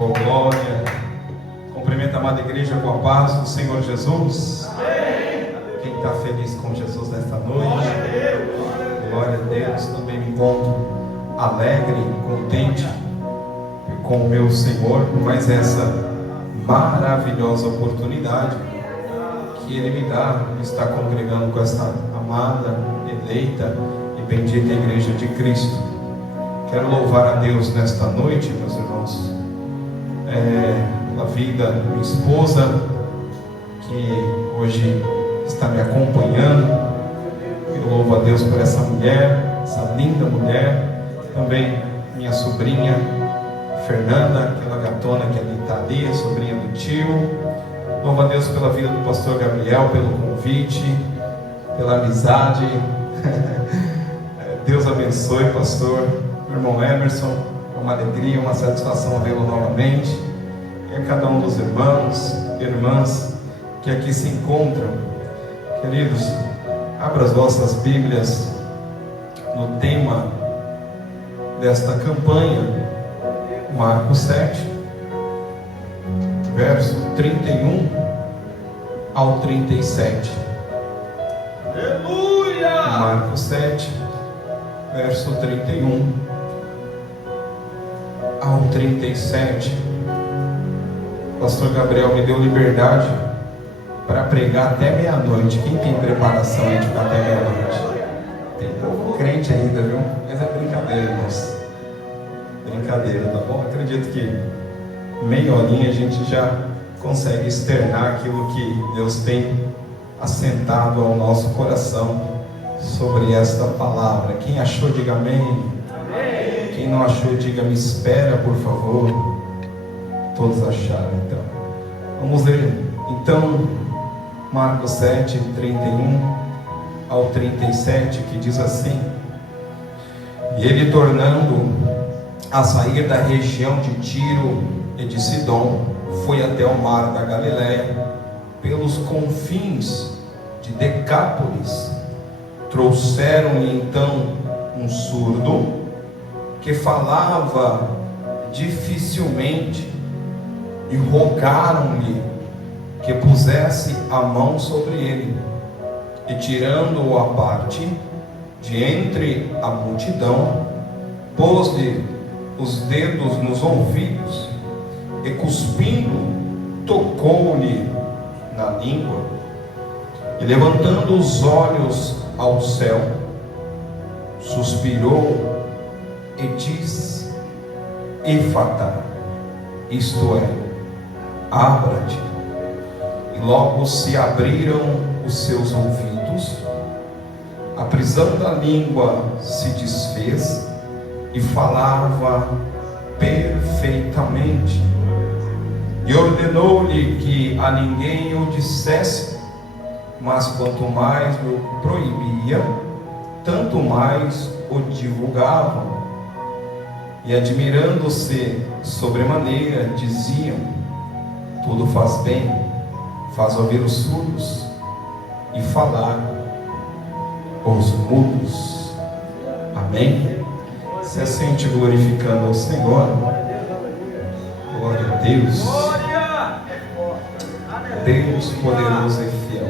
Oh, glória. Cumprimento a amada igreja com a paz do Senhor Jesus. Amém. Quem está feliz com Jesus nesta noite, glória a Deus. Também me encontro alegre, contente com o meu Senhor por mais essa maravilhosa oportunidade que Ele me dá de estar congregando com esta amada, eleita e bendita igreja de Cristo. Quero louvar a Deus nesta noite, meus irmãos, pela vida da minha esposa, que hoje está me acompanhando. Eu louvo a Deus por essa mulher, essa linda mulher. Também minha sobrinha Fernanda, aquela gatona que está ali, a sobrinha do tio. Louvo a Deus pela vida do pastor Gabriel, pelo convite, pela amizade. Deus abençoe, pastor. Meu irmão Emerson, é uma alegria, uma satisfação vê-lo novamente. E a cada um dos irmãos e irmãs que aqui se encontram. Queridos, abra as vossas Bíblias no tema desta campanha, Marcos 7, verso 31 ao 37. Aleluia! Marcos 7, verso 31 ao 37. Pastor Gabriel me deu liberdade para pregar até meia-noite. Quem tem preparação aí de ficar até meia-noite? Tem pouco crente ainda, viu? Mas é brincadeira, irmãos. Brincadeira, tá bom? Acredito que meia horinha a gente já consegue externar aquilo que Deus tem assentado ao nosso coração sobre esta palavra. Quem achou, diga amém. Quem não achou, diga me espera, por favor. Todos acharam, então. Vamos ler, então, Marcos 7, 31 ao 37, que diz assim: E ele, tornando a sair da região de Tiro e de Sidom, foi até o mar da Galileia, pelos confins de Decápolis. Trouxeram-lhe então um surdo, que falava dificilmente, e rogaram-lhe que pusesse a mão sobre ele, e tirando-o à parte de entre a multidão, pôs-lhe os dedos nos ouvidos, e cuspindo, tocou-lhe na língua, e levantando os olhos ao céu, suspirou e diz: Efatá, isto é, abra-te. E logo se abriram os seus ouvidos, a prisão da língua se desfez, e falava perfeitamente. E ordenou-lhe que a ninguém o dissesse, mas quanto mais o proibia, tanto mais o divulgavam. E admirando-se sobremaneira, diziam: tudo faz bem, faz ouvir os surdos e falar os mudos. Amém? Se assente glorificando ao Senhor. Glória a Deus. Deus poderoso e fiel.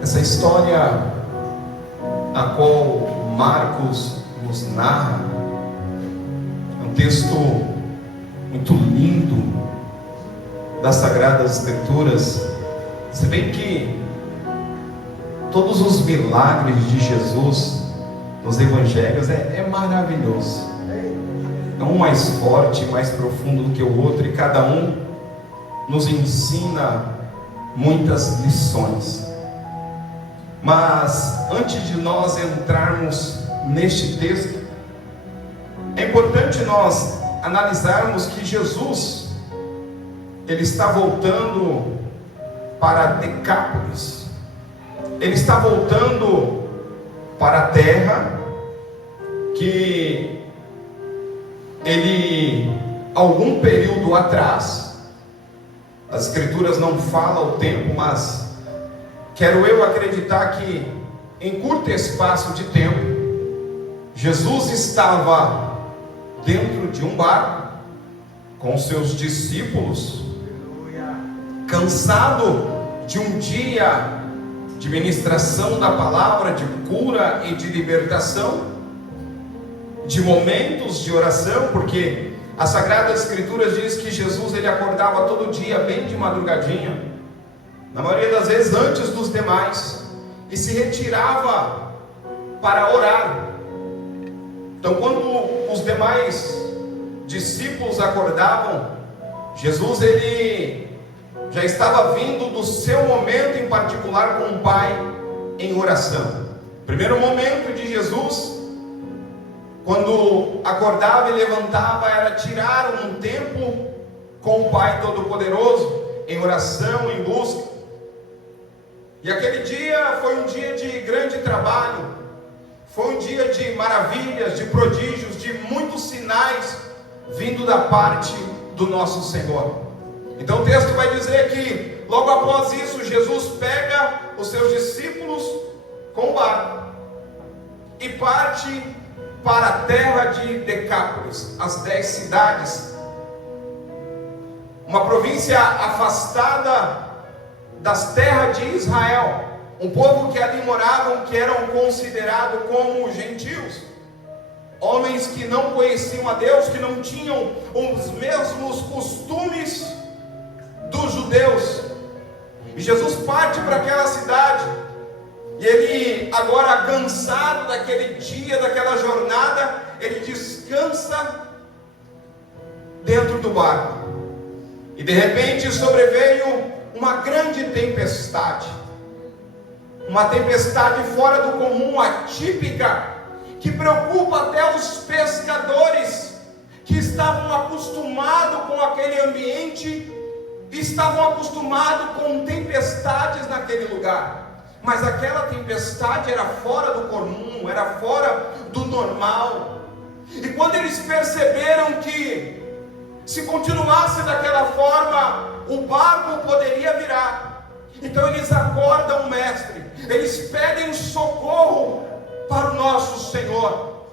Essa história a qual Marcos nos narra é um texto muito lindo das Sagradas Escrituras. Se bem que todos os milagres de Jesus nos Evangelhos é maravilhoso. É um mais forte, mais profundo do que o outro, e cada um nos ensina muitas lições. Mas antes de nós entrarmos neste texto, é importante nós analisarmos que Jesus, ele está voltando para Decápolis. Ele está voltando para a terra que ele, algum período atrás, as Escrituras não falam o tempo, mas quero eu acreditar que em curto espaço de tempo, Jesus estava dentro de um barco com seus discípulos, cansado de um dia de ministração da palavra, de cura e de libertação, de momentos de oração, porque a Sagrada Escritura diz que Jesus ele acordava todo dia bem de madrugadinha, na maioria das vezes antes dos demais, e se retirava para orar. Então, quando os demais discípulos acordavam, Jesus ele já estava vindo do seu momento em particular com o Pai em oração. Primeiro momento de Jesus, quando acordava e levantava, era tirar um tempo com o Pai Todo-Poderoso em oração, em busca. E aquele dia foi um dia de grande trabalho, foi um dia de maravilhas, de prodígios, de muitos sinais vindo da parte do nosso Senhor. Então o texto vai dizer que logo após isso Jesus pega os seus discípulos com o barco e parte para a terra de Decápolis, as 10 cidades, uma província afastada das terras de Israel, um povo que ali moravam, que eram considerados como gentios, homens que não conheciam a Deus, que não tinham os mesmos costumes dos judeus. E Jesus parte para aquela cidade, e ele agora cansado daquele dia, daquela jornada, ele descansa dentro do barco, e de repente sobreveio uma grande tempestade, uma tempestade fora do comum, atípica, que preocupa até os pescadores, que estavam acostumados com aquele ambiente, estavam acostumados com tempestades naquele lugar, mas aquela tempestade era fora do comum, era fora do normal. E quando eles perceberam que se continuasse daquela forma, o barco poderia virar, então eles acordam o mestre, eles pedem socorro para o nosso Senhor.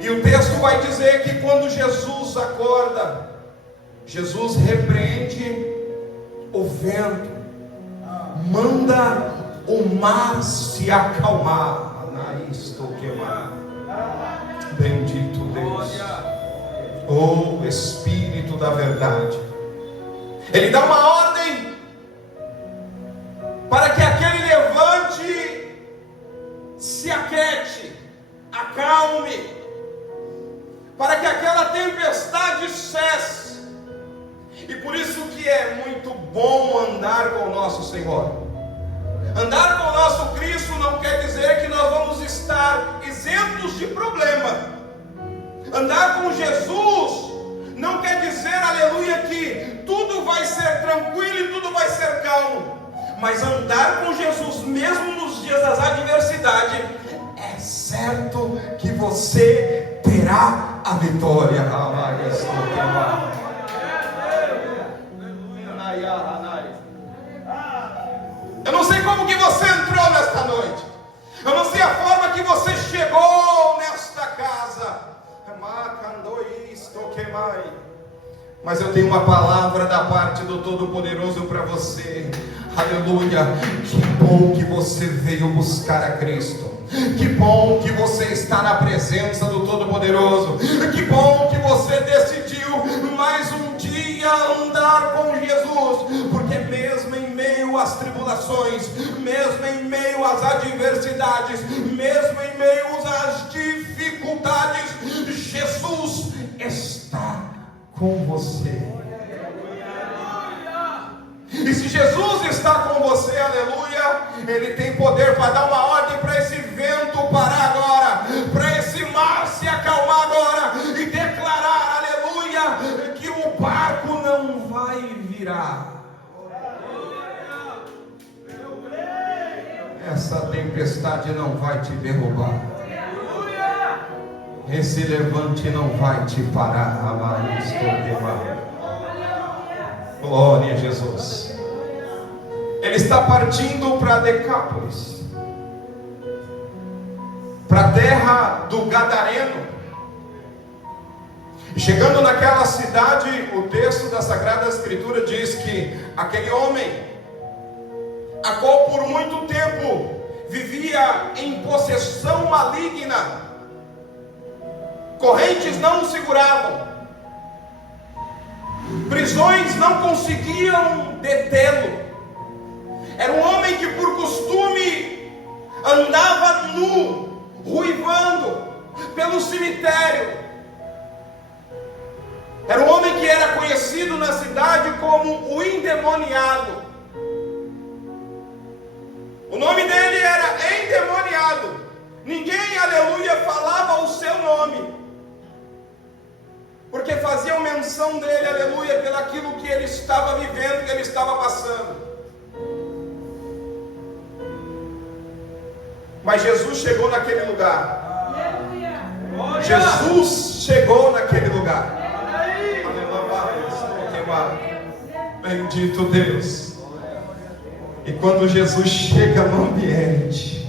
E o texto vai dizer que quando Jesus acorda, Jesus repreende o vento, manda o mar se acalmar. Bendito Deus, oh Espírito da verdade. Ele dá uma ordem para que aquele levante, se aquiete, acalme, para que aquela tempestade cesse. E por isso que é muito bom andar com o nosso Senhor. Andar com o nosso Cristo não quer dizer que nós vamos estar isentos de problema. Andar com Jesus não quer dizer, aleluia, que tudo vai ser tranquilo e tudo vai ser calmo. Mas andar com Jesus, mesmo nos dias das adversidades, é certo que você terá a vitória. Eu não sei como que você entrou nesta noite, eu não sei a forma que você chegou nesta casa, mas eu tenho uma palavra da parte do Todo-Poderoso para você. Aleluia, que bom que você veio buscar a Cristo, que bom que você está na presença do Todo-Poderoso, que bom que você decidiu mais um dia andar com Jesus, porque mesmo em meio às tribulações, mesmo em meio às adversidades, mesmo em meio às dificuldades, Jesus está com você. E se Jesus está com você, aleluia, Ele tem poder para dar uma ordem para esse vento parar agora, para esse mar se acalmar agora, e declarar, aleluia, que o barco não vai virar. Essa tempestade não vai te derrubar, esse levante não vai te parar. Glória a Jesus. Ele está partindo para Decápolis, para a terra do Gadareno. E chegando naquela cidade, o texto da Sagrada Escritura diz que aquele homem, a qual por muito tempo vivia em possessão maligna, correntes não o seguravam, prisões não conseguiam detê-lo. Era um homem que por costume andava nu, ruivando pelo cemitério. Era um homem que era conhecido na cidade como o endemoniado. O nome dele era endemoniado. Ninguém, aleluia, falava o seu nome, porque faziam menção dele, aleluia, pelo aquilo que ele estava vivendo, que ele estava passando. Mas Jesus chegou naquele lugar. Jesus chegou naquele lugar. Bendito Deus. E quando Jesus chega no ambiente,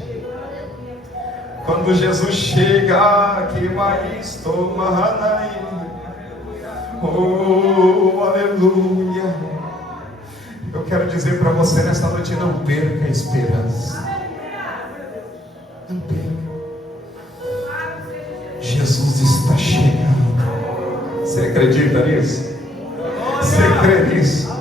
quando Jesus chega, que mais toma, oh, aleluia. Eu quero dizer para você nesta noite: não perca a esperança. Não perca. Jesus está chegando. Você acredita nisso? Você crê nisso?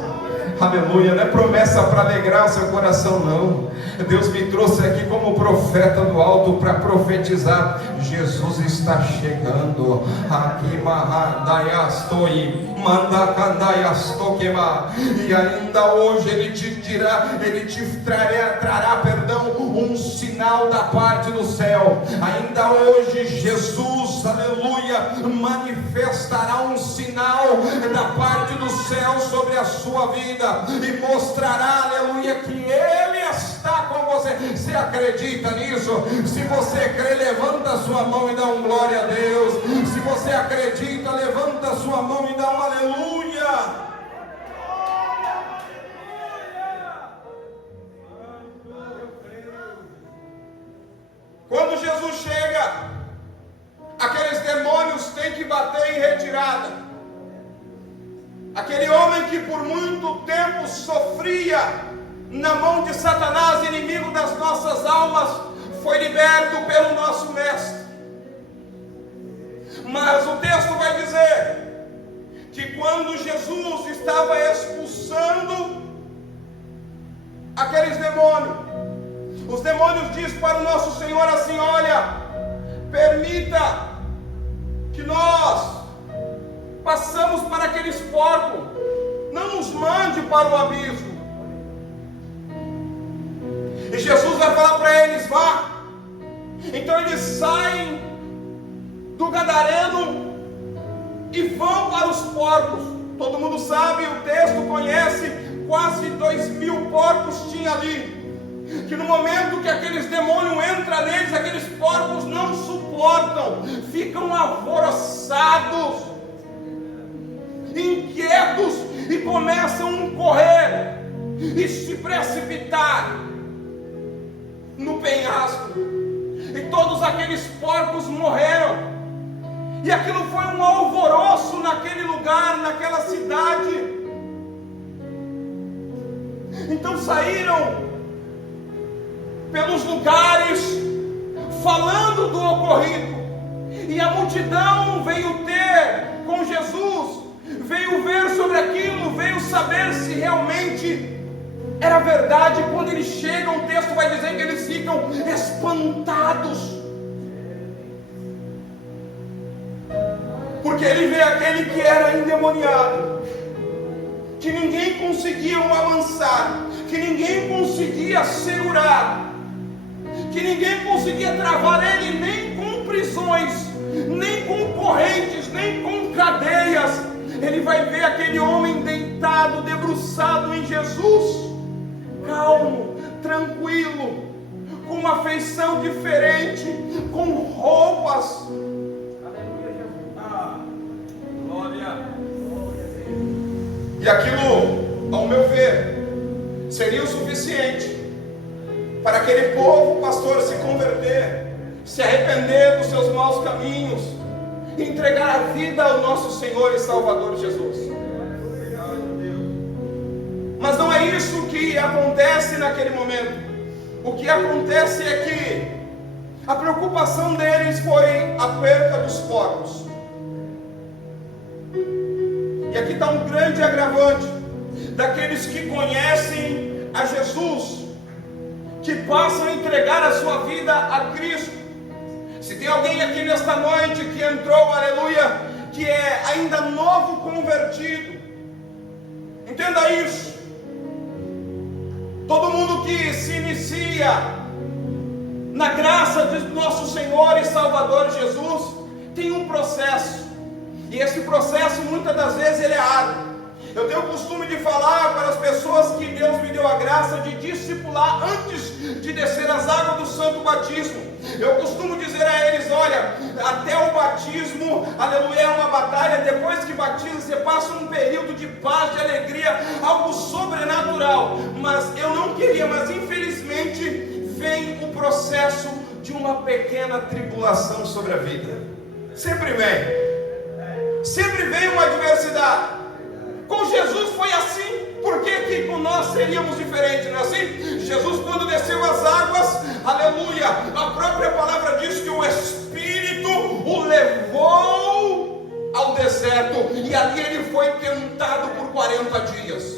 Aleluia, não é promessa para alegrar o seu coração, não. Deus me trouxe aqui como profeta do alto para profetizar: Jesus está chegando. Aqui Mahadayastoi, Mandakandayastokema. E ainda hoje Ele te dirá, Ele te trará, um sinal da parte do céu. Ainda hoje Jesus, aleluia, manifestará um sinal da parte do céu sobre a sua vida e mostrará, aleluia, que Ele está com você. Você acredita nisso? Se você crê, levanta a sua mão e dá um glória a Deus. Se você acredita, levanta a sua mão e dá um aleluia. Quando Jesus chega, aqueles demônios têm que bater em retirada. Aquele homem que por muito tempo sofria na mão de Satanás, inimigo das nossas almas, foi liberto pelo nosso mestre. Mas o texto vai dizer que quando Jesus estava expulsando aqueles demônios, os demônios dizem para o nosso Senhor assim: olha, permita que nós passamos para aqueles porcos, não nos mande para o abismo. E Jesus vai falar para eles: vá. Então eles saem do Gadareno e vão para os porcos. Todo mundo sabe, o texto conhece, quase 2.000 porcos tinha ali. Que no momento que aqueles demônios entram neles, aqueles porcos não suportam, ficam alvoroçados, inquietos, e começam a correr e se precipitar no penhasco, e todos aqueles porcos morreram. E aquilo foi um alvoroço naquele lugar, naquela cidade. Então saíram pelos lugares falando do ocorrido, e a multidão veio ter com Jesus, veio ver sobre aquilo, veio saber se realmente era verdade. Quando eles chegam, o texto vai dizer que eles ficam espantados, porque ele vê aquele que era endemoniado, que ninguém conseguia o amansar, que ninguém conseguia segurar, que ninguém conseguia travar ele, nem com prisões, nem com correntes, nem com cadeias. Ele vai ver aquele homem deitado, debruçado em Jesus, calmo, tranquilo, com uma feição diferente, com roupas. Aleluia, Jesus. Glória. E aquilo, ao meu ver, seria o suficiente para aquele povo, pastor, se converter, se arrepender dos seus maus caminhos, entregar a vida ao nosso Senhor e Salvador Jesus. Mas não é isso que acontece naquele momento. O que acontece é que a preocupação deles foi a perca dos porcos. E aqui está um grande agravante daqueles que conhecem a Jesus, que passam a entregar a sua vida a Cristo. Se tem alguém aqui nesta noite que entrou, aleluia, que é ainda novo convertido, entenda isso. Todo mundo que se inicia na graça do nosso Senhor e Salvador Jesus tem um processo, e esse processo muitas das vezes ele é árduo. Eu tenho o costume de falar para as pessoas que Deus me deu a graça de discipular antes de descer as águas do santo batismo. Eu costumo dizer a eles: olha, até o batismo, aleluia, é uma batalha. Depois que batiza, você passa um período de paz, de alegria, algo sobrenatural. Mas eu não queria, mas infelizmente vem o processo de uma pequena tribulação sobre a vida. Sempre vem uma adversidade. Com Jesus foi assim. Por que com nós seríamos diferentes, não é assim? Jesus, quando desceu as águas, aleluia, a própria palavra diz que o Espírito o levou ao deserto, e ali ele foi tentado por 40 dias.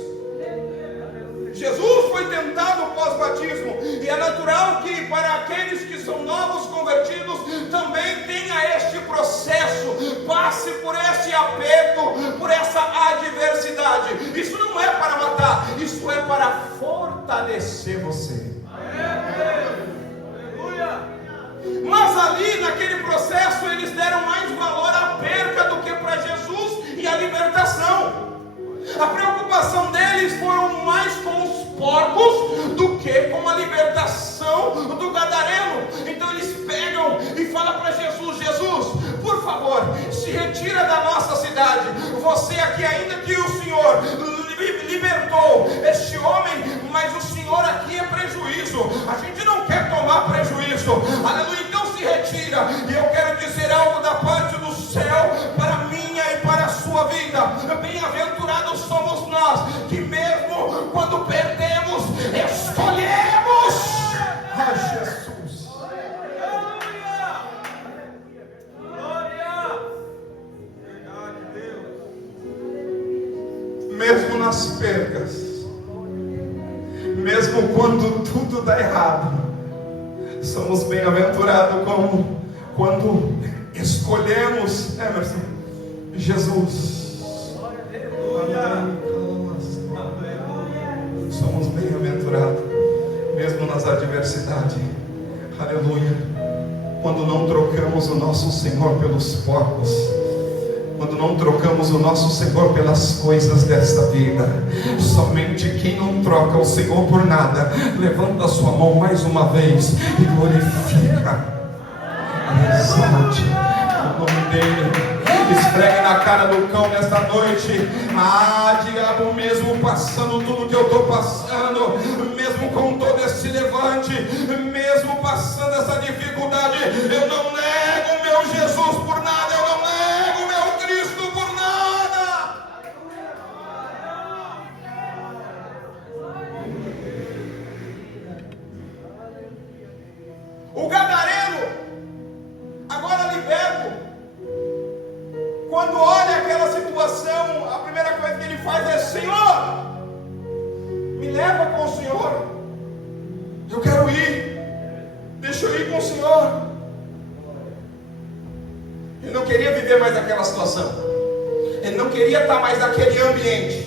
Jesus foi tentado pós-batismo, e é natural que para aqueles que são novos convertidos também tenha este processo, passe por este aperto, por essa adversidade. Isso não é para matar, isso é para fortalecer você. Mas ali naquele processo eles deram mais valor à perca do que para Jesus e à libertação. A preocupação deles foram mais com os porcos do que com a libertação do gadareno. Então eles pegam e falam para Jesus: Jesus, por favor, se retira da nossa cidade. Você aqui, ainda que o Senhor libertou este homem, mas o Senhor aqui é prejuízo. A gente não quer tomar prejuízo. Aleluia, então se retira. E eu quero dizer algo da parte do céu para a minha e para a sua vida. Bem-aventurados somos nós, que mesmo quando perdemos, escolhemos a Jesus. Mesmo nas percas, mesmo quando tudo dá errado, somos bem-aventurados como quando escolhemos, Emerson, Jesus. Somos bem-aventurados mesmo nas adversidades. Aleluia. Quando não trocamos o nosso Senhor pelos porcos, quando não trocamos o nosso Senhor pelas coisas desta vida. Somente quem não troca o Senhor por nada, levanta a sua mão mais uma vez e glorifica, exalte o nome dele. Esfregue na cara do cão nesta noite: ah, diabo, mesmo passando tudo que eu estou passando, mesmo com todo esse levante, mesmo passando essa dificuldade, eu não nego o meu Jesus por nada, eu não nego o meu Cristo por nada. O gadareno, agora liberto, quando olha aquela situação, a primeira coisa que ele faz é: Senhor, me leva com o Senhor, eu quero ir, deixa eu ir com o Senhor. Ele não queria viver mais aquela situação, ele não queria estar mais naquele ambiente,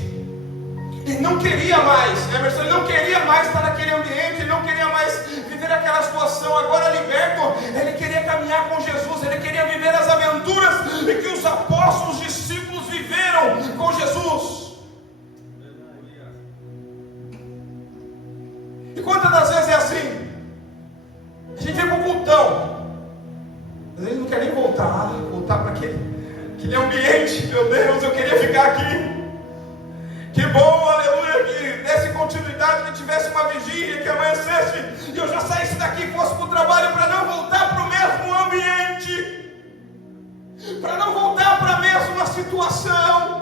ele não queria mais, Emerson, ele não queria mais estar naquele ambiente, ele não queria mais viver aquela situação. Agora liberto, ele queria caminhar com Jesus, ele queria viver as aventuras que os apóstolos, os discípulos viveram com Jesus. E quantas das vezes é assim? A gente vem para o cultão, às vezes não quer nem voltar para aquele ambiente. Meu Deus, eu queria ficar aqui. Que bom, aleluia, que desse continuidade, que tivesse uma vigília, que amanhecesse e eu já saísse daqui e fosse para o trabalho, para não voltar para o mesmo ambiente, para não voltar para a mesma situação.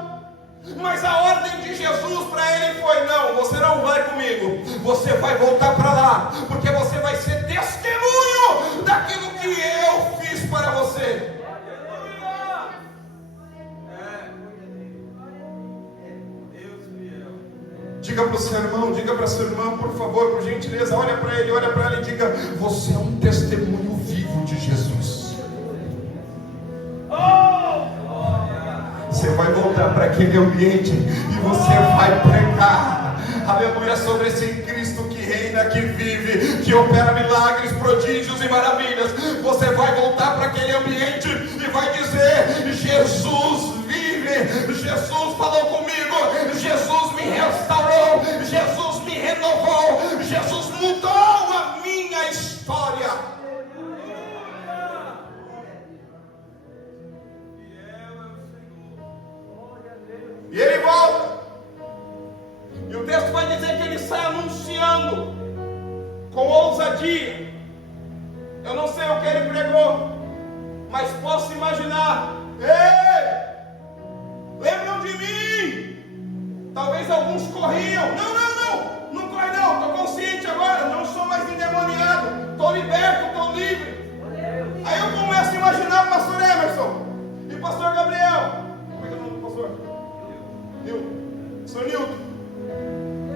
Mas a ordem de Jesus para ele foi: não, você não vai comigo, você vai voltar para lá, porque você vai ser testemunho daquilo que eu fiz para você. Diga para o seu irmão, diga para a sua irmã, por favor, por gentileza, olha para ele, olha para ela e diga: você é um testemunho vivo de Jesus. Você vai voltar para aquele ambiente e você vai pregar, aleluia, sobre esse Cristo que reina, que vive, que opera milagres, prodígios e maravilhas. Você vai voltar para aquele ambiente e vai dizer: Jesus vive, Jesus falou comigo, Jesus me restaurou, Jesus me renovou, Jesus mudou a minha história. E ele volta, e o texto vai dizer que ele sai anunciando com ousadia. Eu não sei o que ele pregou, mas posso imaginar: ei, lembram de mim? Talvez alguns corriam. Não corre não, estou consciente agora, não sou mais endemoniado, estou liberto, estou livre. Aí eu começo a imaginar o pastor Emerson e o pastor Gabriel. Como é que é o nome do pastor? Sou Nilton.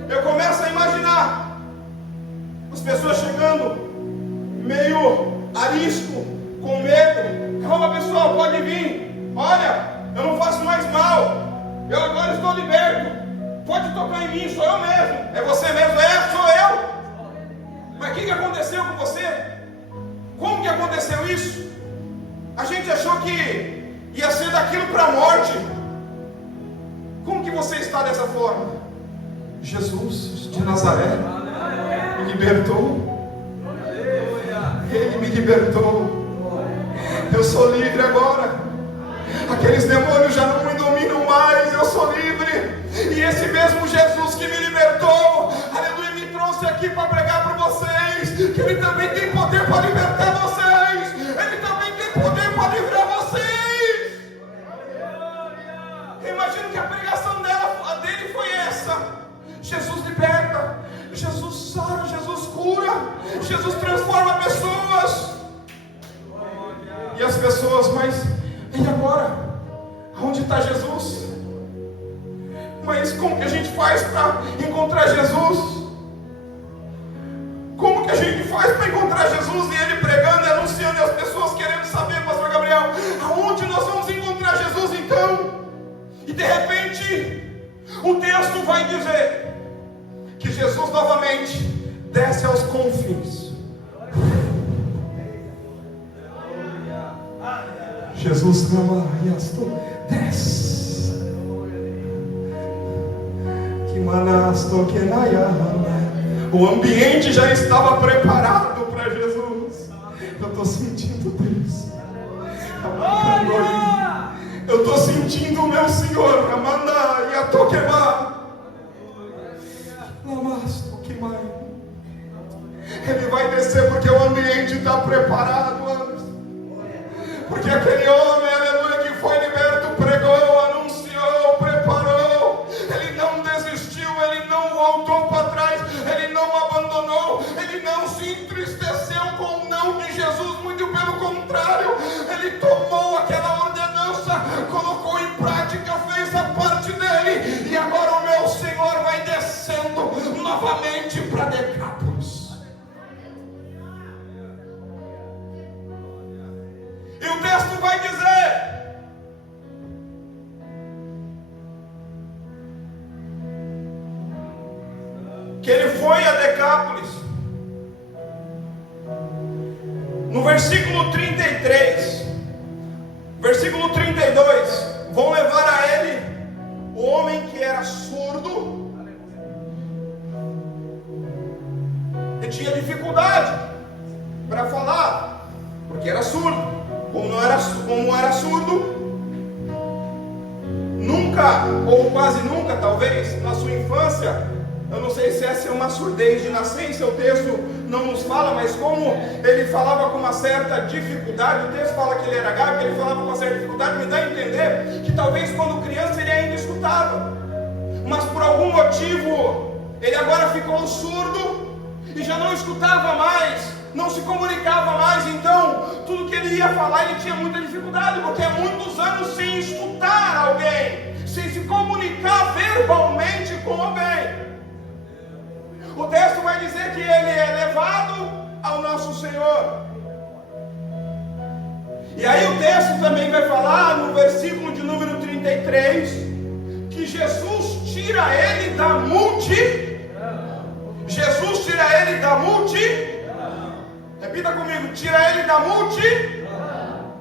Eu começo a imaginar as pessoas chegando meio arisco, com medo. Calma, pessoal, pode vir. Olha, eu não faço mais mal, eu agora estou liberto. Pode tocar em mim, sou eu mesmo. É você mesmo? É, sou eu. Mas o que aconteceu com você? Como que aconteceu isso? A gente achou que ia ser daquilo para a morte. Como que você está dessa forma? Jesus de Nazaré me libertou. Ele me libertou. Eu sou livre agora. Aqueles demônios já não me dominam mais. Eu sou livre. E esse mesmo Jesus que me libertou, aleluia, me trouxe aqui para pregar para vocês que Ele também tem poder para libertar vocês. Ele também tem poder para livrar vocês. Imagino que a pregação dele foi essa: Jesus liberta, Jesus sara, Jesus cura, Jesus transforma pessoas. E as pessoas: mas e agora? Onde está Jesus? Mas como que a gente faz para encontrar Jesus? Como que a gente faz para encontrar Jesus? E ele pregando e anunciando, e as pessoas querendo saber: pastor Gabriel, aonde nós vamos encontrar Jesus então? E de repente o texto vai dizer que Jesus novamente desce aos confins. Jesus desce. O ambiente já estava preparado para Jesus. Eu estou sentindo Deus. Eu estou sentindo o meu Senhor. Ele vai descer porque o ambiente está preparado. Porque aquele homem, aleluia, que foi liberto, pregou, anunciou, preparou. Ele não desistiu, ele não voltou para trás, ele não abandonou, ele não se entristeceu com o não de Jesus, muito pelo contrário, ele tomou aquela ordenança, colocou em prática, fez a parte dele, e agora o meu Senhor vai descendo novamente para Decápolis. E o texto vai dizer que ele foi a Decápolis. No versículo 33, versículo 32, vão levar a ele o homem que era surdo e tinha dificuldade para falar, porque era surdo. Como era surdo, nunca, ou quase nunca talvez, na sua infância, Eu não sei se essa é uma surdez de nascença, o texto não nos fala, mas como ele falava com uma certa dificuldade, o texto fala que ele era gago, que ele falava com uma certa dificuldade, me dá a entender que talvez quando criança ele ainda escutava, mas por algum motivo ele agora ficou surdo e já não escutava mais, não se comunicava mais. Então tudo que ele ia falar ele tinha muita dificuldade, porque há muitos anos sem escutar alguém, sem se comunicar verbalmente com alguém. O texto vai dizer que ele é levado ao nosso Senhor. E aí o texto também vai falar no versículo de número 33 que Jesus tira ele da Jesus tira ele da repita comigo, tira ele da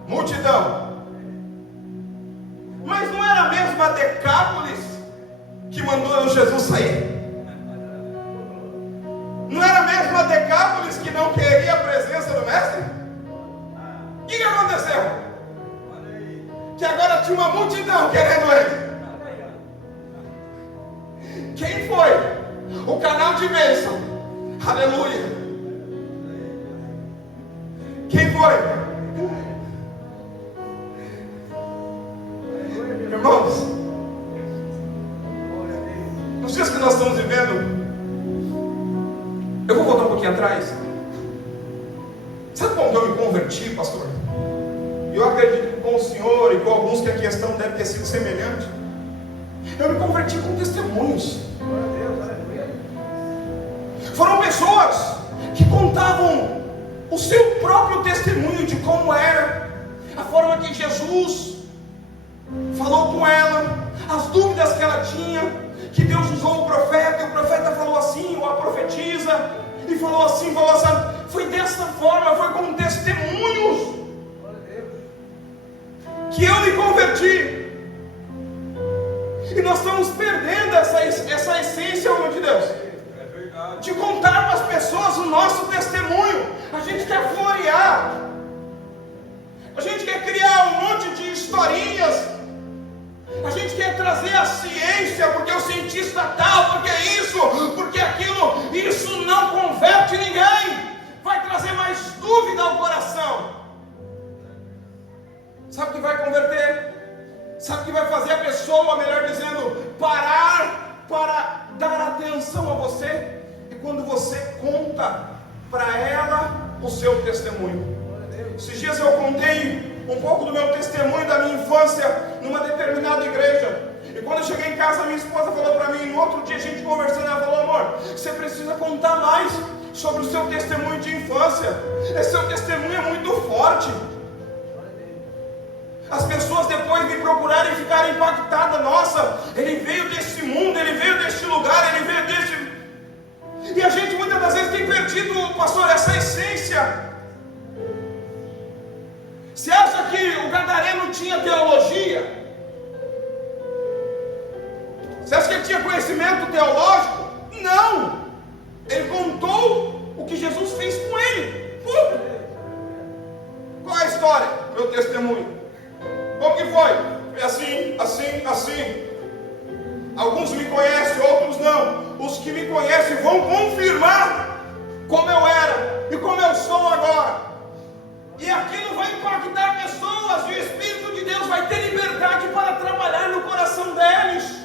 multidão. Mas não era a mesma Decápolis que mandou Jesus sair? Não era a mesma Decápolis que não queria a presença do mestre? O que aconteceu? Que agora tinha uma multidão querendo ele. Quem foi? O canal de bênção. Aleluia. Quem foi? Irmãos, nos dias que nós estamos vivendo, eu vou voltar um pouquinho atrás. Sabe quando eu me converti, pastor? Eu acredito que com o senhor e com alguns que a questão deve ter sido semelhante. Eu me converti com testemunhos. Foram pessoas que contavam o seu próprio testemunho de como era, a forma que Jesus falou com ela, as dúvidas que ela tinha, que Deus usou o profeta, e o profeta falou assim, ou a profetisa, e falou assim, foi dessa forma, foi com testemunhos que eu me converti. E nós estamos perdendo essa essência, homem de Deus, de contar para as pessoas o nosso testemunho. A gente quer florear, a gente quer criar um monte de historinhas, a gente quer trazer a ciência, porque o cientista tal, porque isso, porque aquilo. Isso não converte ninguém, vai trazer mais dúvida ao coração. Sabe o que vai converter? Sabe o que vai fazer a pessoa, melhor dizendo, parar para dar atenção a você? E quando você conta para ela o seu testemunho. Esses dias eu contei um pouco do meu testemunho da minha infância numa determinada igreja. E quando eu cheguei em casa, minha esposa falou para mim, no outro dia a gente conversando, ela falou: amor, você precisa contar mais sobre o seu testemunho de infância. Esse seu testemunho é muito forte. As pessoas depois me procuraram e ficaram impactadas. Nossa, ele veio desse mundo, ele veio deste lugar, ele veio desse... E a gente muitas das vezes tem perdido, pastor, essa essência. Você acha que o gadareno tinha teologia? Você acha que ele tinha conhecimento teológico? Não! Ele contou o que Jesus fez com ele. Qual é a história? Meu testemunho. Como que foi? Foi assim, assim, assim. Alguns me conhecem, outros não. Os que me conhecem vão confirmar como eu era e como eu sou agora. E aquilo vai impactar pessoas, e o Espírito de Deus vai ter liberdade para trabalhar no coração deles.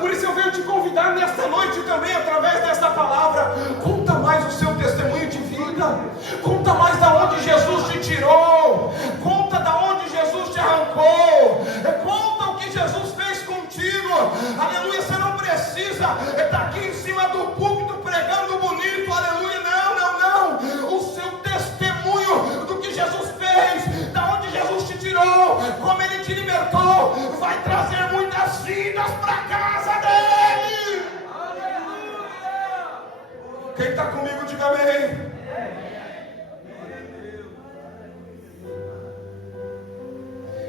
Por isso eu venho te convidar nesta noite também, através desta palavra. Conta mais o seu testemunho de vida. Conta mais da onde Jesus te tirou. Conta da onde Jesus te arrancou. Conta o que Jesus fez contigo. Aleluia, você não precisa estar aqui em cima do púlpito pregando bonito. Aleluia, não, não, não. O seu testemunho do que Jesus fez, da onde Jesus te tirou, como Ele te libertou, vai trazer muitas vidas para casa dele. Aleluia! Quem está comigo, diga amém.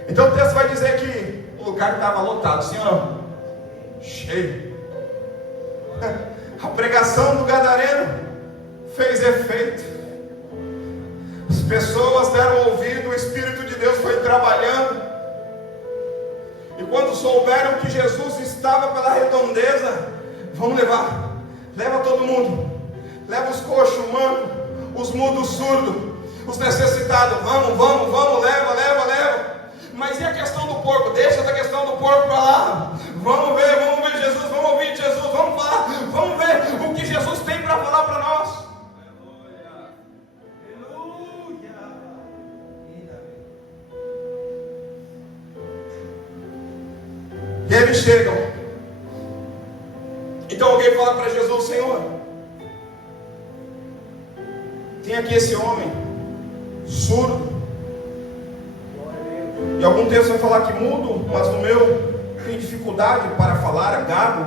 Então o texto vai dizer que o lugar estava lotado, sim ou não? Cheio. A pregação do gadareno fez efeito. As pessoas deram ouvido, o Espírito de Deus foi trabalhando. E quando souberam que Jesus estava pela redondeza, Vamos levar. Leva todo mundo. Leva os coxos, o manco, os mudos, os surdos, os necessitados. Vamos, leva. Mas e a questão do porco? Deixa essa questão do porco para lá. Vamos ver Jesus, vamos ouvir Jesus, vamos falar, vamos ver o que Jesus tem para falar para nós. E eles chegam. Então alguém fala para Jesus: Senhor, tem aqui esse homem surdo. E algum texto vai falar que mudo, mas no meu tem dificuldade para falar, gago.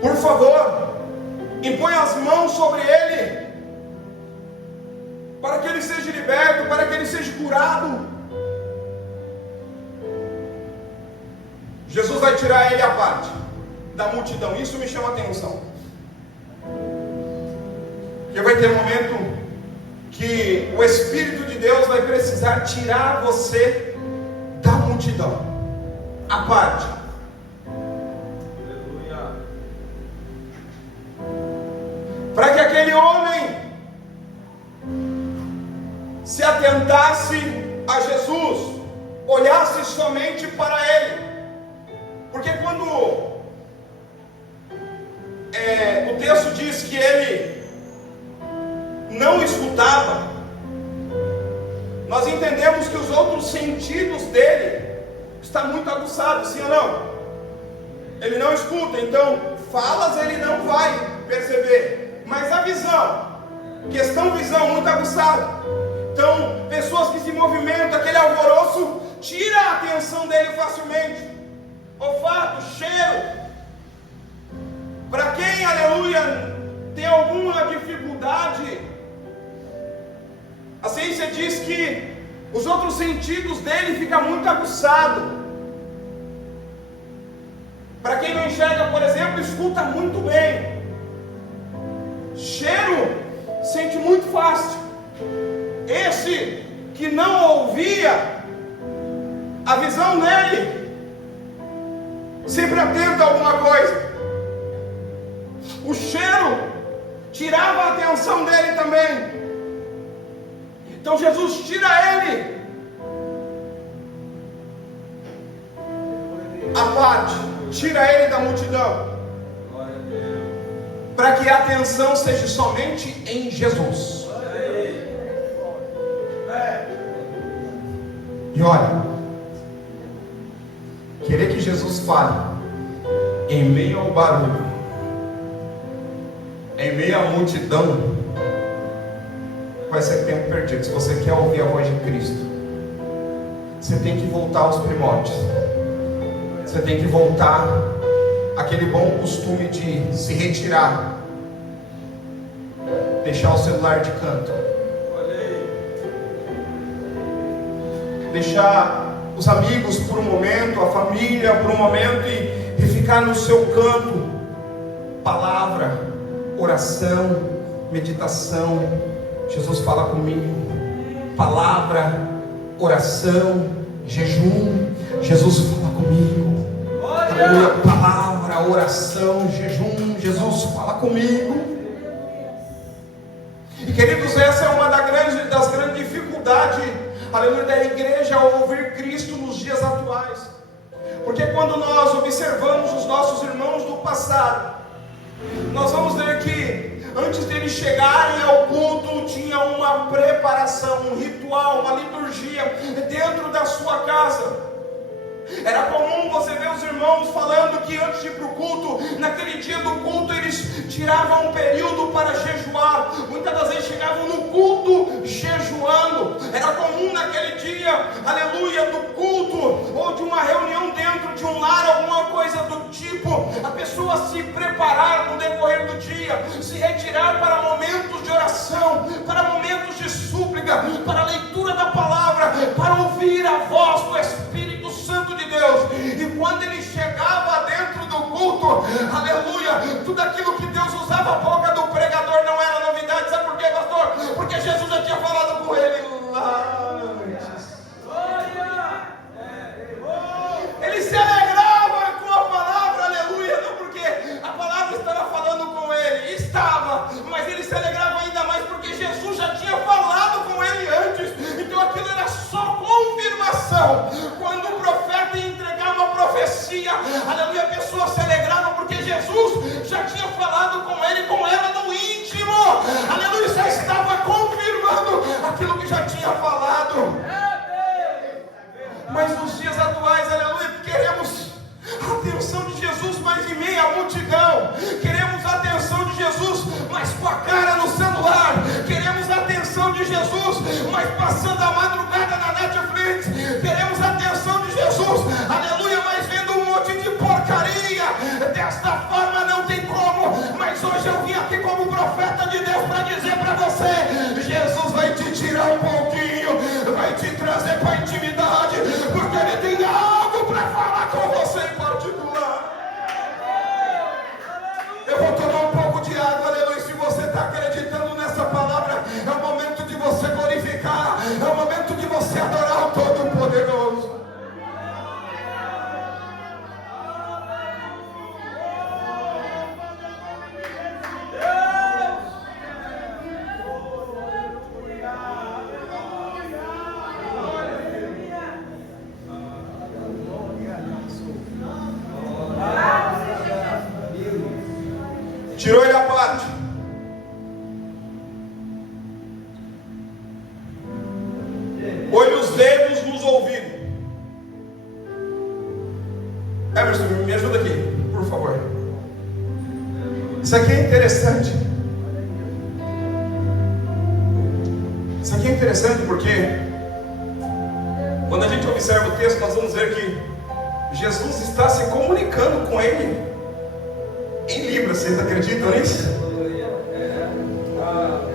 Por favor, impõe as mãos sobre ele, para que ele seja liberto, para que ele seja curado. Jesus vai tirar ele à parte da multidão. Isso me chama a atenção. Porque vai ter um momento que o Espírito de Deus vai precisar tirar você da multidão, à parte. Para que aquele homem se atentasse a Jesus, olhasse somente para ele. Porque quando o texto diz que ele não escutava, nós entendemos que os outros sentidos dele estão muito aguçados, sim ou não? Ele não escuta, então falas ele não vai perceber, mas a visão, questão visão muito aguçada. Então pessoas que se movimentam, aquele alvoroço tira a atenção dele facilmente. Olfato, cheiro. Para quem, aleluia, tem alguma dificuldade, a ciência diz que os outros sentidos dele ficam muito aguçados. Para quem não enxerga, por exemplo, escuta muito bem. Cheiro, sente muito fácil. Esse que não ouvia, a visão dele sempre atenta a alguma coisa. O cheiro tirava a atenção dele também. Então Jesus tira ele à parte, tira ele da multidão, para que a atenção seja somente em Jesus. E olha, querer que Jesus fale em meio ao barulho, em meio à multidão, vai ser tempo perdido. Se você quer ouvir a voz de Cristo, você tem que voltar aos primórdios. Você tem que voltar àquele bom costume de se retirar, deixar o celular de canto, deixar os amigos por um momento, a família por um momento, e ficar no seu canto. Palavra, oração, meditação. Jesus fala comigo. Palavra, oração, jejum. Jesus fala comigo. Aleluia. Palavra, oração, jejum. Jesus fala comigo. E queridos, essa é uma das grandes dificuldades, aleluia, da igreja ao ouvir Cristo nos dias atuais. Porque quando nós observamos os nossos irmãos do passado, nós vamos ver que antes deles chegarem ao culto, tinha uma preparação, um ritual, uma liturgia dentro da sua casa. Era comum você ver os irmãos falando que antes de ir para o culto, naquele dia do culto, eles tiravam um período para jejuar. Muitas das vezes chegavam no culto jejuando. Era comum naquele dia, aleluia, do culto, ou de uma reunião dentro de um lar, alguma coisa do tipo, a pessoa se preparar no decorrer do dia, se retirar para momentos de oração, para momentos de súplica, para a leitura da palavra, para ouvir a voz do Espírito Santo de Deus. E quando ele chegava dentro do culto, aleluia, tudo aquilo que Deus usava a boca do pregador não era novidade. Sabe por quê, pastor? Porque Jesus já tinha falado com ele lá antes. Ele se alegrava com a palavra, aleluia, coração. Quando o profeta ia entregar uma profecia, aleluia, a pessoa se alegrava porque Jesus já tinha falado com ele, com ela no íntimo, aleluia, já estava confirmando aquilo que já tinha falado. Mas nos dias atuais, aleluia, queremos a atenção de Jesus, mas em meio à multidão. Queremos a atenção de Jesus, mas com a cara no celular. Queremos a atenção de Jesus, mas passando a madrugada na Netflix. Queremos a atenção de Jesus, aleluia, mas vendo um monte de porcaria. Desta forma não tem como. Mas hoje eu vim aqui como profeta de Deus para dizer para você: Jesus vai te tirar um pouquinho, vai te trazer para a intimidade, porque Ele tem algo para falar com você em particular. Eu vou tomar um pouco de água, aleluia. Se você está acreditando nessa palavra, é o momento de você glorificar, é o momento de você adorar o Todo-Poderoso. Tirou ele à parte. Põe os dedos nos ouvidos. Emerson, me ajuda aqui, por favor. Isso aqui é interessante. Isso aqui é interessante porque quando a gente observa o texto, nós vamos ver que Jesus está se comunicando com ele em Libras. Vocês acreditam nisso?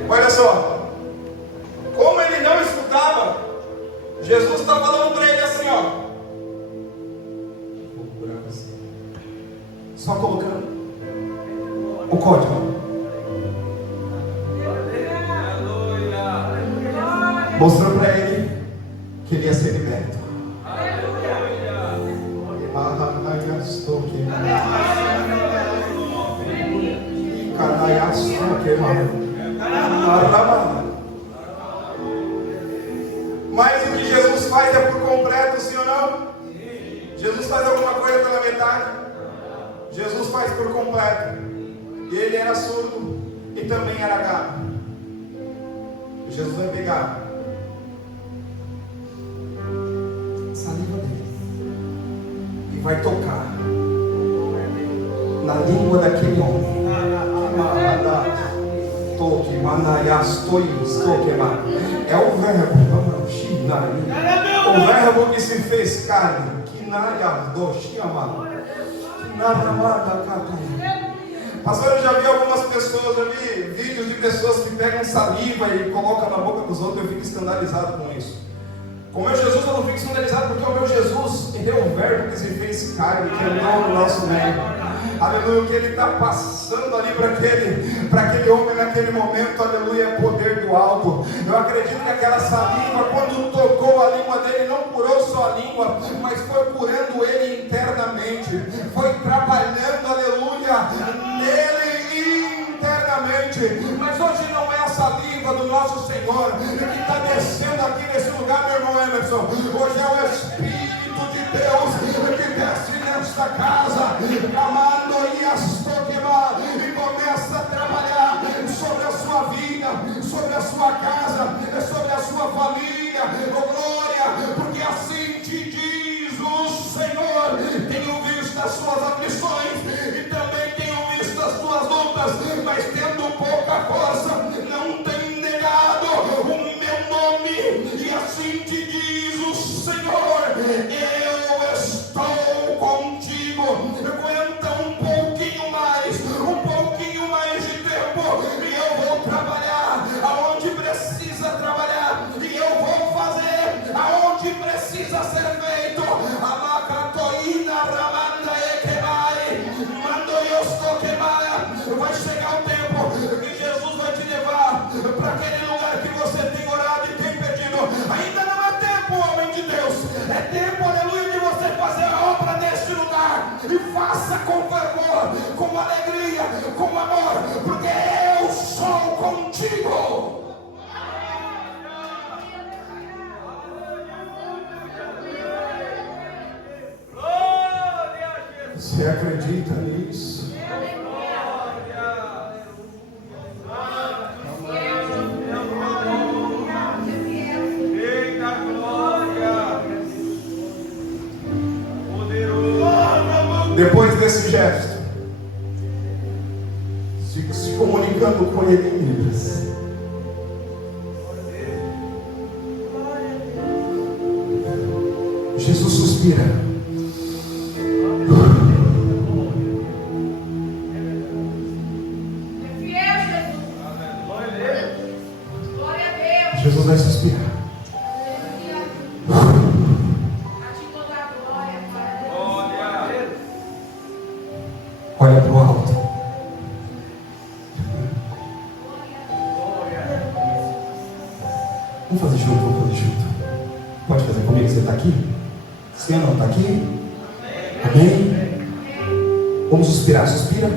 Olha só, como ele não escutava, Jesus está falando para ele assim, ó, só colocando o código, mostrando para ele que ele ia ser liberto. Mas o que Jesus faz é por completo, sim ou não? Jesus faz alguma coisa pela metade? Jesus faz por completo. E ele era surdo e também era gago. E Jesus vai pegar a saliva dele e vai tocar na língua daquele homem. É o verbo que se fez carne. Pastor, eu já vi algumas pessoas, já vi vídeos de pessoas que pegam saliva e colocam na boca dos outros. Eu fico escandalizado com isso. Com o meu Jesus eu não fico escandalizado, porque o meu Jesus, ele é o verbo que se fez carne, que andou no nosso meio. Aleluia, o que ele está passando ali para aquele homem naquele momento, aleluia, é poder do alto. Eu acredito que aquela saliva, quando tocou a língua dele, não curou só a língua, mas foi curando ele internamente, foi trabalhando, aleluia, nele internamente. Mas hoje não é a saliva do nosso Senhor que está descendo aqui nesse lugar, meu irmão Emerson. Hoje é o Espírito de Deus que desce nesta casa, amando e começa a trabalhar sobre a sua vida, sobre a sua casa, sobre a sua família. Oh glória, porque assim te diz o Senhor: tenho visto as suas aflições e também tenho visto as suas lutas, mas tendo pouca força, não tem negado o meu nome. E assim te diz o Senhor: eu estou contigo. Aguenta um pouquinho mais de tempo, e eu vou trabalhar aonde precisa trabalhar, e eu vou fazer aonde precisa ser feito. Vai chegar o tempo que Jesus vai te levar para aquele lugar que você tem orado e tem pedido. Ainda não é Você acredita nisso? Depois desse gesto, se comunicando com ele em Libras, Jesus suspira. Jesus vai suspirar. Olha para o alto. Vamos fazer junto, vamos fazer junto. Pode fazer comigo, você está aqui? Você não está aqui? Amém? Vamos suspirar, suspira.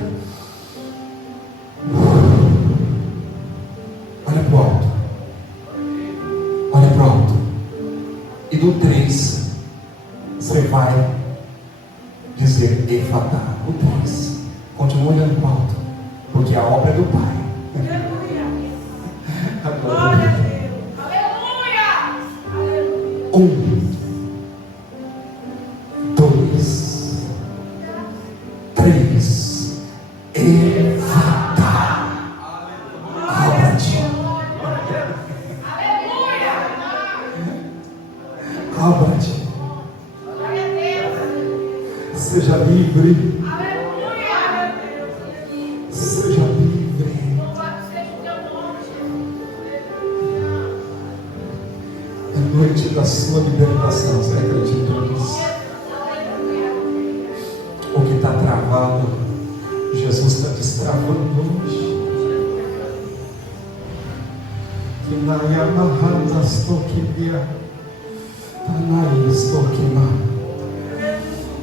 Olha para o alto. Olha para o alto. E do 3, você vai dizer Efatá. O 3. Continua olhando para o alto. Porque a obra é do Pai. Glória a Deus. Aleluia. 1, 2, 3. Efatá. Abra-te. Abra-te. Seja livre. Seja livre. É noite da sua libertação. Você acredita nisso? O que está travado, Jesus está destravando hoje.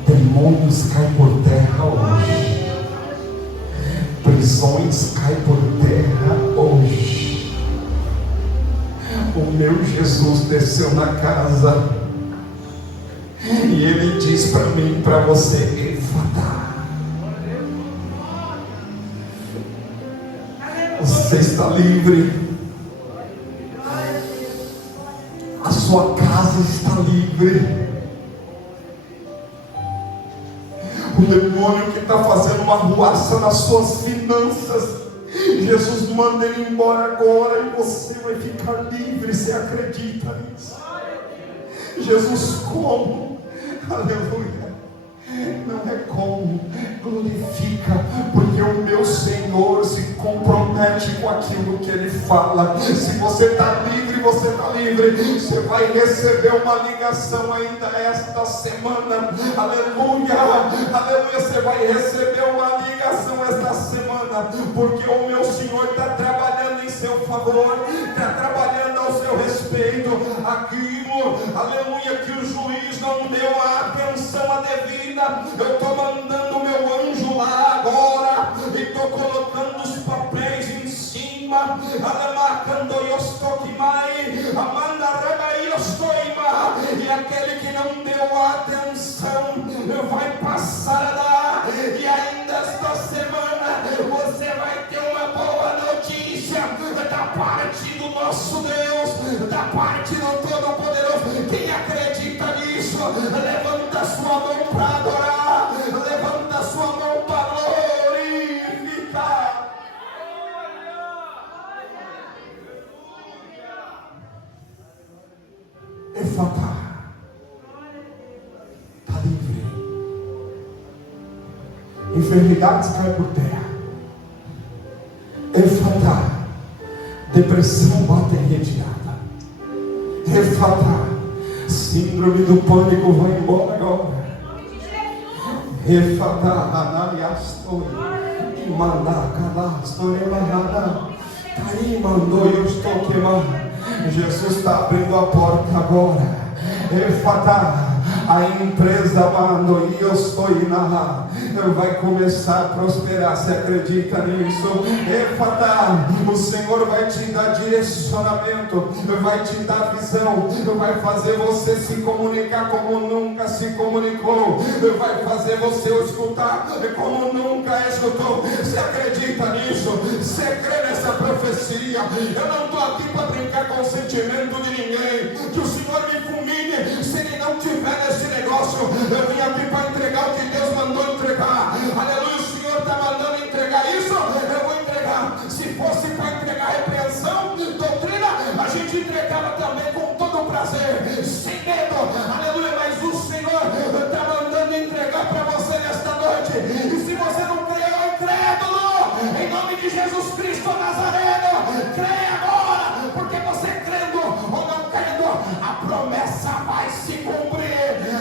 Demônios caem por terra hoje. Prisões caem por terra hoje. O meu Jesus desceu na casa e ele diz para mim, para você, Efatá. Você está livre. A sua casa está livre. O demônio que está fazendo uma ruaça nas suas finanças, Jesus manda ele embora agora e você vai ficar livre. Você acredita nisso? Jesus como? Aleluia. Não é como, glorifica, porque o meu Senhor se compromete com aquilo que Ele fala. Se você está livre, você está livre. Você vai receber uma ligação ainda esta semana. Aleluia, aleluia. Você vai receber uma ligação esta semana, porque o meu Senhor está trabalhando em seu favor, está trabalhando ao seu respeito. Aquilo, aleluia, que o juiz não deu a atenção devida, eu estou mandando o meu anjo lá agora e estou colocando os papéis em cima. E aquele que não deu atenção vai passar lá, e ainda esta semana você vai ter uma boa notícia da parte do nosso Deus, da parte do Todo-Poderoso. Quem acredita nisso, levanta a sua mão para adorar, levanta a sua mão para glorificar. Efatá. Está livre. Enfermidades caem por terra. Efatá. Depressão bate em retirada. Efatá. Síndrome do pânico vai embora agora. Efatá. Analiastou. Imanacalastoremahada. Aí mandou eu estou queimando. Jesus está abrindo a porta agora. Efatá. A empresa e eu estou indo, vai começar a prosperar. Você acredita nisso? Efata, o Senhor vai te dar direcionamento, vai te dar visão, vai fazer você se comunicar como nunca se comunicou, vai fazer você escutar como nunca escutou. Você acredita nisso? Você crê nessa profecia? Eu não estou aqui para brincar com o sentimento de ninguém. Que o Senhor me fulmine se Ele não tiver nesse negócio. Eu vim aqui para entregar o que Deus mandou entregar. Aleluia, o Senhor está mandando entregar isso, eu vou entregar. Se fosse para entregar repreensão, doutrina, a gente entregava também com todo o prazer, sem medo. Aleluia, mas o Senhor está mandando entregar para você nesta noite. E se você não crê, é incrédulo, em nome de Jesus Cristo Nazareno, creia agora, porque você crendo ou não crendo, a promessa vai se cumprir,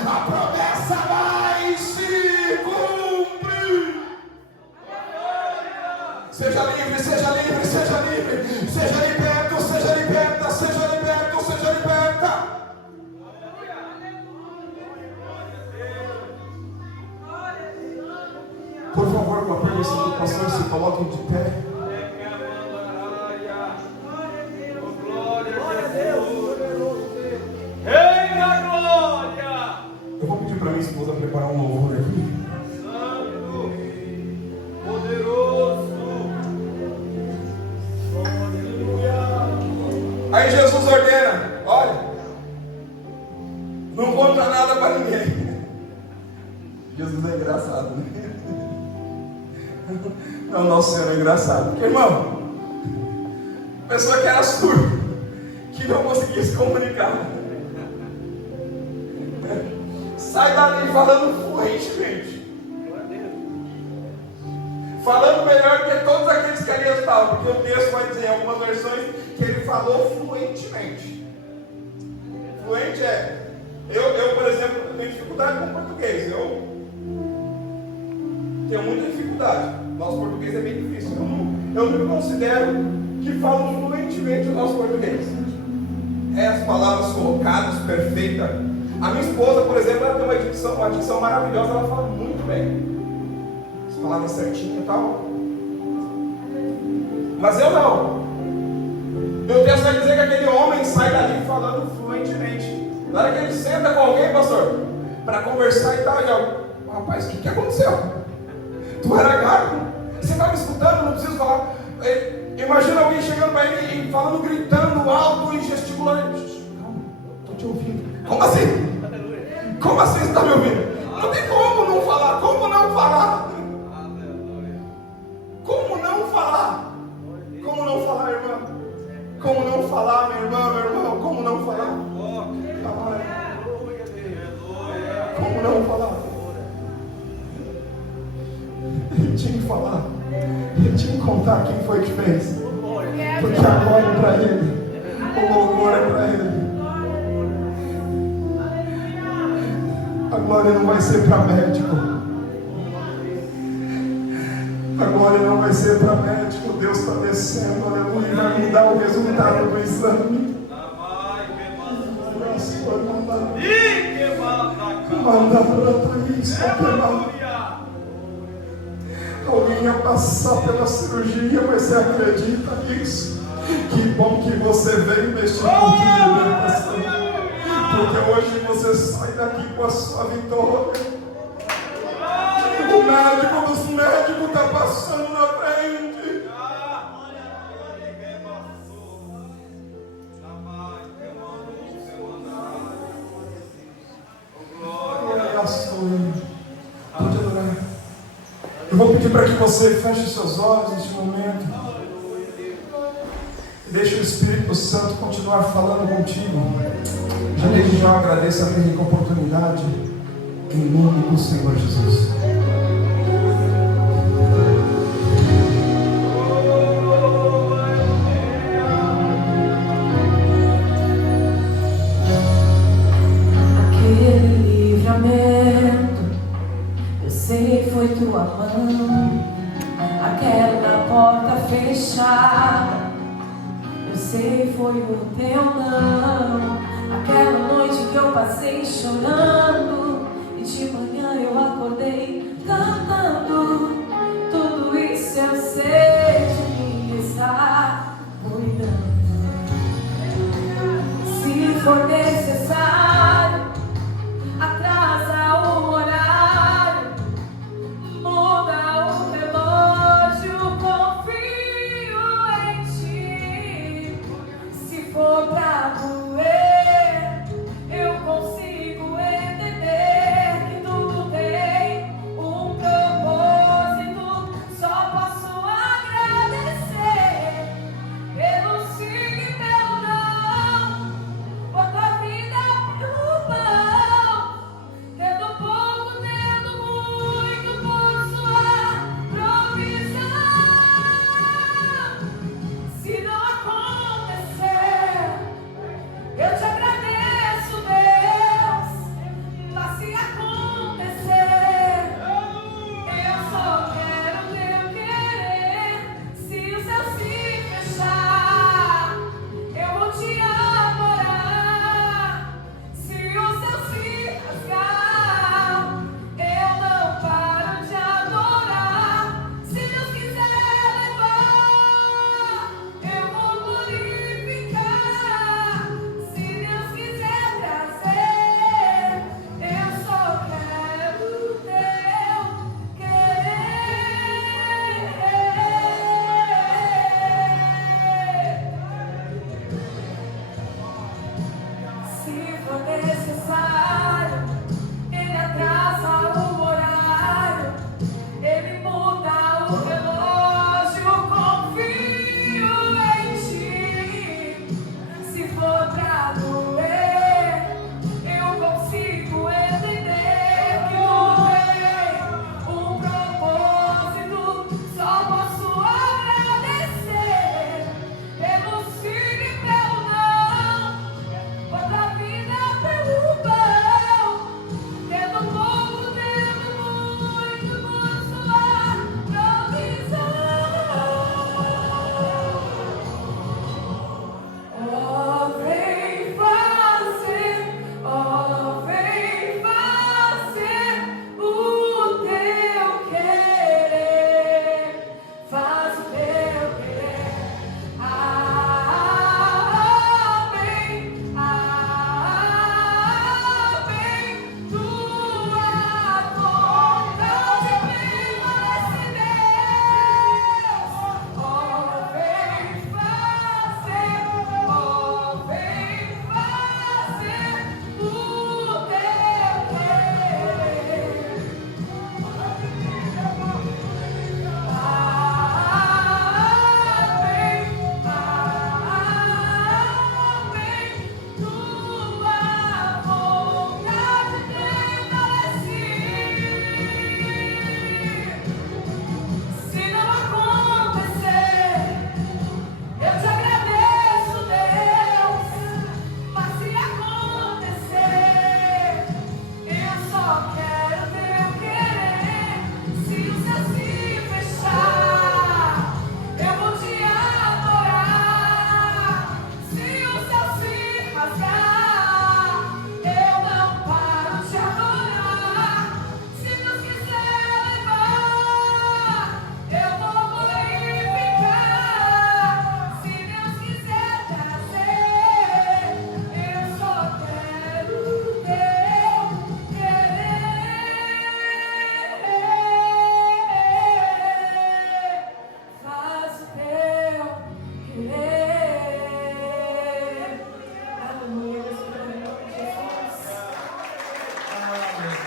a promessa vai se cumprir. Seja livre, seja livre, seja livre, seja liberto, seja liberta, seja liberto, seja liberta. Por favor, com a permissão do pastor, se coloquem de pé. Eu vou pedir para minha esposa preparar um louvor aqui. Santo, poderoso. Aí Jesus ordena: olha, não conta nada para ninguém. Jesus é engraçado, né? Não, nosso Senhor é engraçado. Porque, irmão, pessoa que era surda, que não conseguia se comunicar, sai dali falando fluentemente, falando melhor que todos aqueles que ali estavam, porque o texto vai dizer em algumas versões que ele falou fluentemente. Fluente é, eu por exemplo, tenho dificuldade com português, eu tenho muita dificuldade. Nosso português é bem difícil. Eu não me considero que falo fluentemente o nosso português. É as palavras colocadas, perfeita. A minha esposa, por exemplo, ela tem uma dicção maravilhosa, ela fala muito bem. As palavras certinhas e tal. Mas eu não. Meu texto vai dizer que aquele homem sai dali falando fluentemente. Na hora que ele senta com alguém, pastor, para conversar e tal, e eu, rapaz, o que aconteceu? Tu era gago, você estava me escutando, não preciso falar. Imagina alguém chegando para ele e falando, gritando alto e gesticulando. Calma, estou te ouvindo. Como assim? Como assim você está me ouvindo? Não tem como não falar, como não falar? Como não falar? Como não falar, irmã? Como não falar, minha irmã, meu irmão? Como não falar? Como não falar? Ele tinha que falar, ele tinha que contar quem foi que fez, porque a glória é para ele, o louvor é para ele. A glória não vai ser para médico, a glória não vai ser para médico. Deus está descendo, aleluia, vai me dar o resultado do exame. Manda para isso, alguém ia passar pela cirurgia, mas você acredita nisso? Que bom que você veio neste culto de libertação, porque hoje você sai daqui com a sua vitória. O médico dos médicos está passando na frente. Pode adorar. Eu vou pedir para que você feche seus olhos neste momento e deixe o Espírito Santo continuar falando contigo. Já desde já agradeço a rica oportunidade em nome do Senhor Jesus. Aquele livramento, eu sei foi tua mão. Aquela porta fechada, eu sei foi o teu não. Aquela noite que eu passei chorando,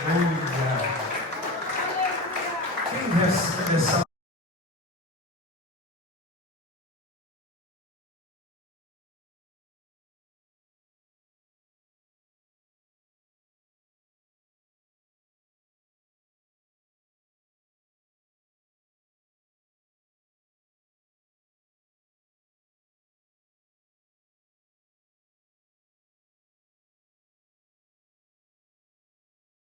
Amém.